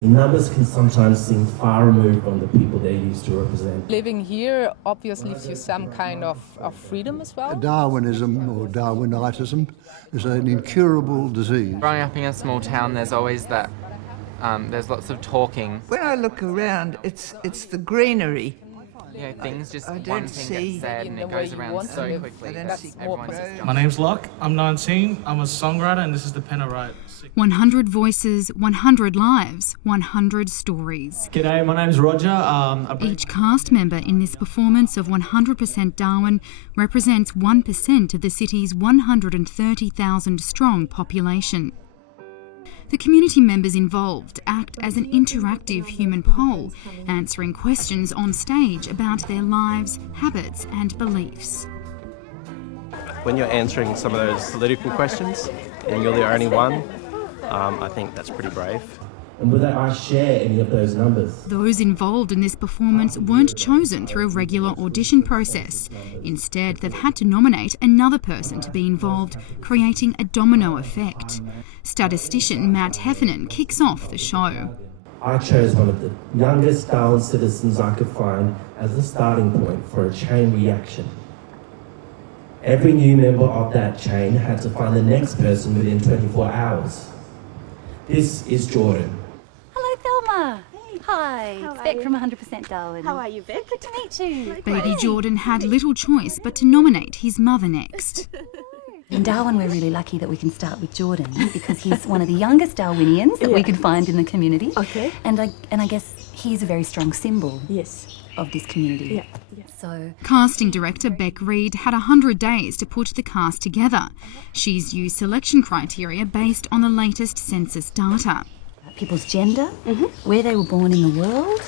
Numbers can sometimes seem far removed from the people they're used to represent. Living here obviously gives you some kind of freedom as well. Darwinism or Darwinitism is an incurable disease. Growing up in a small town, there's always that, there's lots of talking. When I look around, it's the greenery. You know, things just, I one don't thing see gets said and it goes around so quickly. My name's Locke, I'm 19, I'm a songwriter, and this is the pen I write. 100 voices, 100 lives, 100 stories. G'day, my name's Roger. Each cast member in this performance of 100% Darwin represents 1% of the city's 130,000 strong population. The community members involved act as an interactive human poll, answering questions on stage about their lives, habits and beliefs. When you're answering some of those political questions and you're the only one, I think that's pretty brave. And will I share any of those numbers? Those involved in this performance weren't chosen through a regular audition process. Instead, they've had to nominate another person to be involved, creating a domino effect. Statistician Matt Heffernan kicks off the show. I chose one of the youngest Darwin citizens I could find as the starting point for a chain reaction. Every new member of that chain had to find the next person within 24 hours. This is Jordan. Hello, Thelma. Hey. Hi, it's Beck from 100% Darwin. How are you, Beck? Good to meet you. Baby Jordan had little choice but to nominate his mother next. In Darwin, we're really lucky that we can start with Jordan because he's one of the youngest Darwinians that we could find in the community. Okay. And I guess he's a very strong symbol of this community. Yeah. So, Casting director Beck Reed had 100 days to put the cast together. She's used selection criteria based on the latest census data. people's gender, where they were born in the world,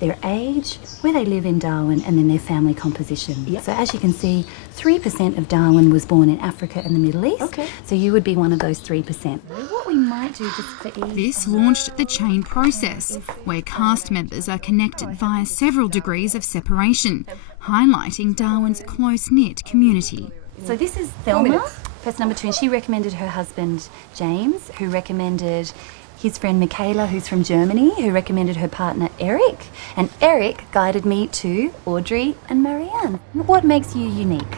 their age, where they live in Darwin, and then their family composition. So as you can see, 3% of Darwin was born in Africa and the Middle East. So you would be one of those 3%. What we might do just for ease... This launched the chain process, where cast members are connected via several degrees of separation, highlighting Darwin's close-knit community. So this is Thelma, person number 2, and she recommended her husband, James, who recommended his friend Michaela, who's from Germany, who recommended her partner Eric, and Eric guided me to Audrey and Marianne. What makes you unique?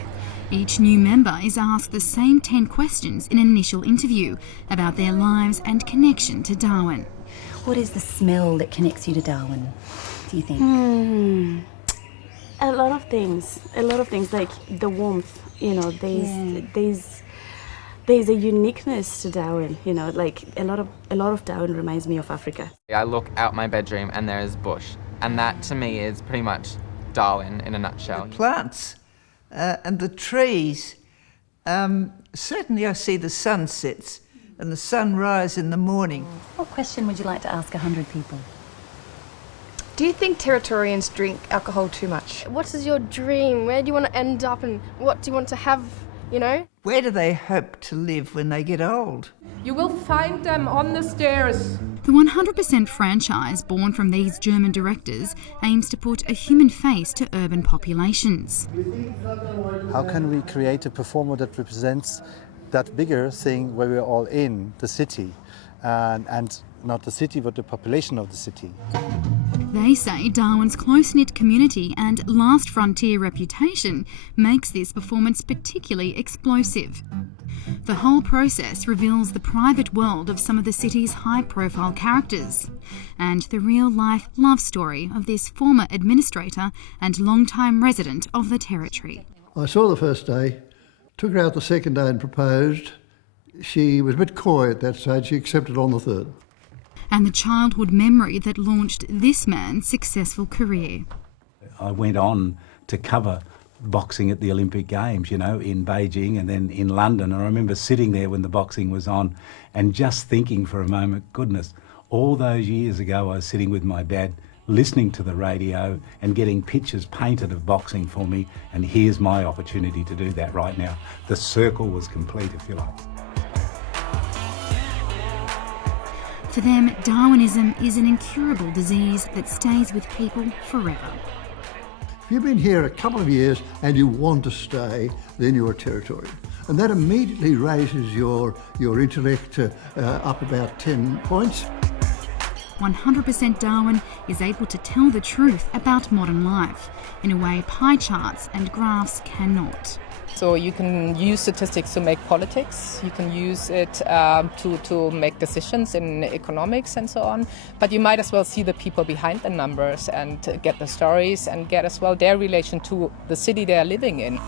Each new member is asked the same 10 questions in an initial interview about their lives and connection to Darwin. What is the smell that connects you to Darwin, do you think? A lot of things, like the warmth, you know, there's a uniqueness to Darwin, you know, like a lot of Darwin reminds me of Africa. I look out my bedroom and there is bush, and that to me is pretty much Darwin in a nutshell. The plants and the trees, certainly I see the sunsets and the sunrise in the morning. What question would you like to ask 100 people? Do you think Territorians drink alcohol too much? What is your dream? Where do you want to end up and what do you want to have, you know? Where do they hope to live when they get old? You will find them on the stairs. The 100% franchise, born from these German directors, aims to put a human face to urban populations. How can we create a performer that represents that bigger thing where we're all in, the city, and not the city, but the population of the city? They say Darwin's close-knit community and last frontier reputation makes this performance particularly explosive. The whole process reveals the private world of some of the city's high-profile characters and the real-life love story of this former administrator and long-time resident of the territory. I saw the first day, took her out the second day and proposed. She was a bit coy at that stage, she accepted on the third. And the childhood memory that launched this man's successful career. I went on to cover boxing at the Olympic Games, you know, in Beijing and then in London. And I remember sitting there when the boxing was on and just thinking for a moment, goodness, all those years ago I was sitting with my dad listening to the radio and getting pictures painted of boxing for me, and here's my opportunity to do that right now. The circle was complete, if you like. For them, Darwinism is an incurable disease that stays with people forever. If you've been here a couple of years and you want to stay, then you're a Territorian. And that immediately raises your intellect up about 10 points. 100% Darwin is able to tell the truth about modern life in a way pie charts and graphs cannot. So you can use statistics to make politics, you can use it to make decisions in economics and so on, but you might as well see the people behind the numbers and get the stories and get as well their relation to the city they are living in.